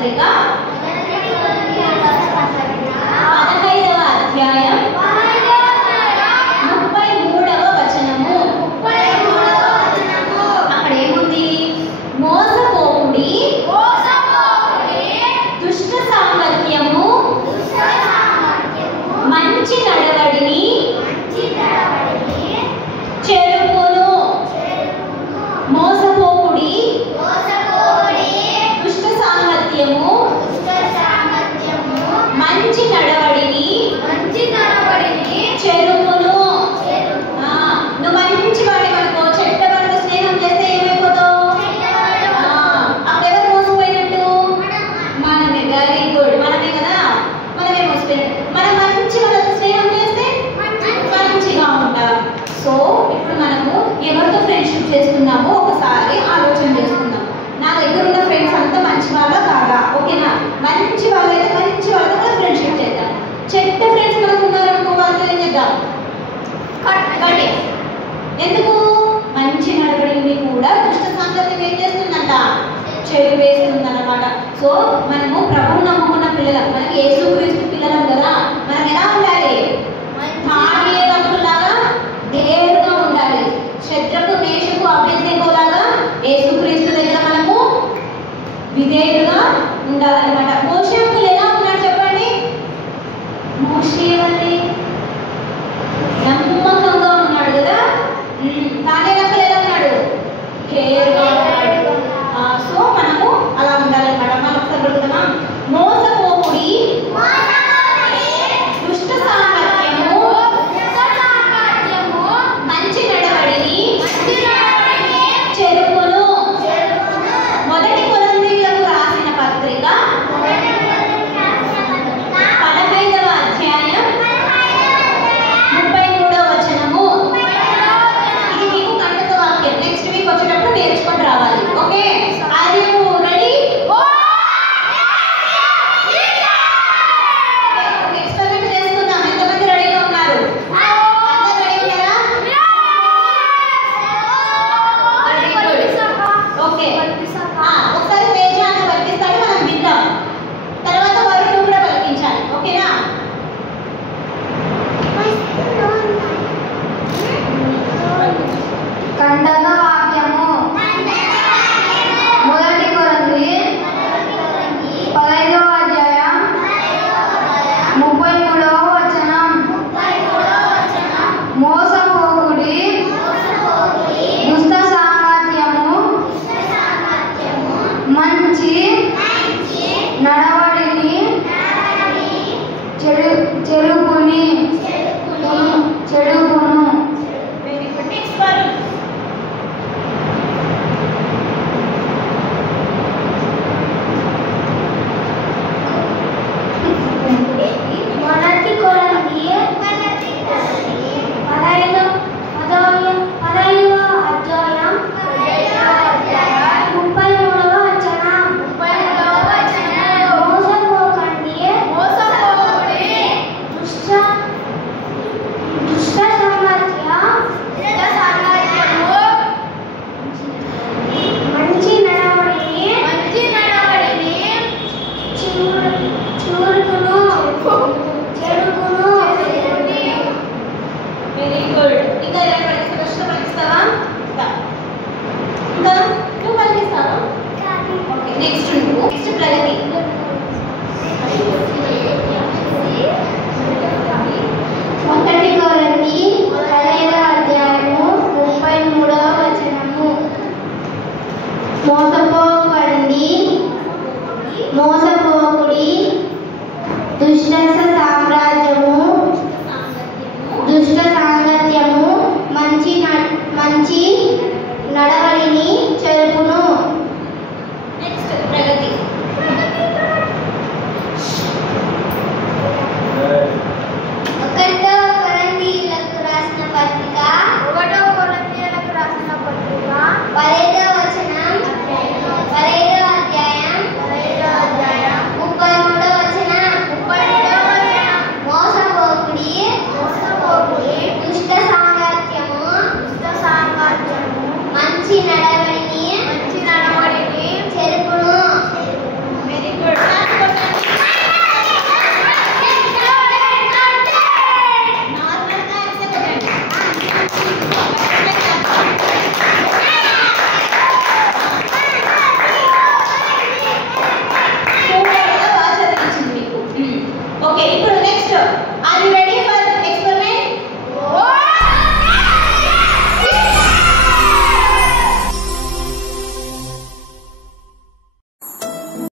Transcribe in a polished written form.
పత్రిక 15వ అధ్యాయం 33వ వచనము. అక్కడ ఏముంది? మోసపోకుడి, దుష్ట సాంగత్యము, మంచి నడవడిని చెరుపును. మోసపోకుడి, దుష్ట సాంగత్యము, మంచి నడవడిని చెరుపును. నువ్వు మంచి వాడి అనుకో, చెడ్డ వాడితో స్నేహం చేస్తే ఏమైపోతావు? అక్కడెవరు మోసపోయినట్టు? మనమే. వెరీ గుడ్, మనమే కదా, మనమే మోసపోయినట్టు. మనం మంచి వాళ్ళతో స్నేహం చేస్తే మంచిగా ఉంటాం. సో ఇప్పుడు మనము ఎవరితో ఫ్రెండ్షిప్ చేస్తున్నామో ఒకసారి ఆలోచన చేసుకుందాం. నా దగ్గర ఉన్న ఫ్రెండ్స్ అంతా మంచి వాళ్ళ కాదా? ఓకేనా? మంచి వాళ్ళైతే మంచి వాళ్ళతో కూడా ఫ్రెండ్షిప్ చేద్దాం. చెడ్డ ఫ్రెండ్స్ మనకు ఉన్నారనుకో, వాళ్ళతో ఏం చేద్దాం? కట్టే. ఎందుకు? మంచి నడవడిని కూడా దుష్ట సాంగత్యం ఏం చేస్తుందంట? చెడు వేస్తుందన్నమాట. సో మనము ప్రభువు నమ్ముకున్న పిల్లలం, మనకి యేసుక్రీస్తు పిల్లలం కదా. మనం ఎలా ఉండాలి? భార్యలాగా దేవుడుగా ఉండాలి. శత్రుకు మేషకు అభ్యర్థిలాగా యేసుక్రీస్తు దగ్గర మనము విధేయుడుగా ఉండాలన్నమాట. మోషే అంకుల్ ఎలా ఉన్నాడు చెప్పండి? మోషే వల్లే నమ్మకంగా ఉన్నాడు కదా. కానీ అంకుల్ ఎలా ఉన్నాడు? కేర్గా ఉన్నాడు. సో మనము అలా ఉండాలన్నమాట. మనం ఒకసారి అడుగుదామా? మోసపోకుడి, దుష్ట సాంగత్యము, మంచి నడవడిని చెరుపును. మొదటి కొరింథీయులకు రాసిన పత్రిక 15వ అధ్యాయం 33వ వచనము. ఇది మీకు కంటక వాక్యం. నెక్స్ట్ వీక్ వచ్చేటప్పుడు నేర్చుకొని రావాలి. Okay? Are you ready? Experiment చేసుకుందాం. ఎంతమంది రెడీగా ఉన్నారు? అందరూ రెడీ ఉన్నారా? ఓకే. ఒకసారి తేజ అని పలికిస్తాడు, మనం విందాం. తర్వాత వరుణ్ కూడా పలికించాలి. ఓకేనా? కంటక వాక్యము. మొదటి కొరింథీ 15వ అధ్యాయం 33వ వచనం. మోసపోకుడి, దుష్ట సాంగత్యము, మంచి నడవడిని చెడుపును. Very good. నెక్స్ట్ వరుణ్. మొదటి కొరింథీ 15వ అధ్యాయం 33వ వచనం. మోసపోకండి, దుష్ట సాంగత్యము, మంచి నడవడిని చెడుపును. Very good. ఇంకా ఎలా పలికిస్తావా? కృష్ణ పలికిస్తావా? ఇంకా నువ్వు పలికిస్తావా? ఓకే. నెక్స్ట్ నువ్వు. నెక్స్ట్ ప్రగతి. మొదటి కొరింథీ 15వ అధ్యాయము 33వ వచనము. మోసపోకుడి, దుష్ట సాంగత్యము, మంచి నడవ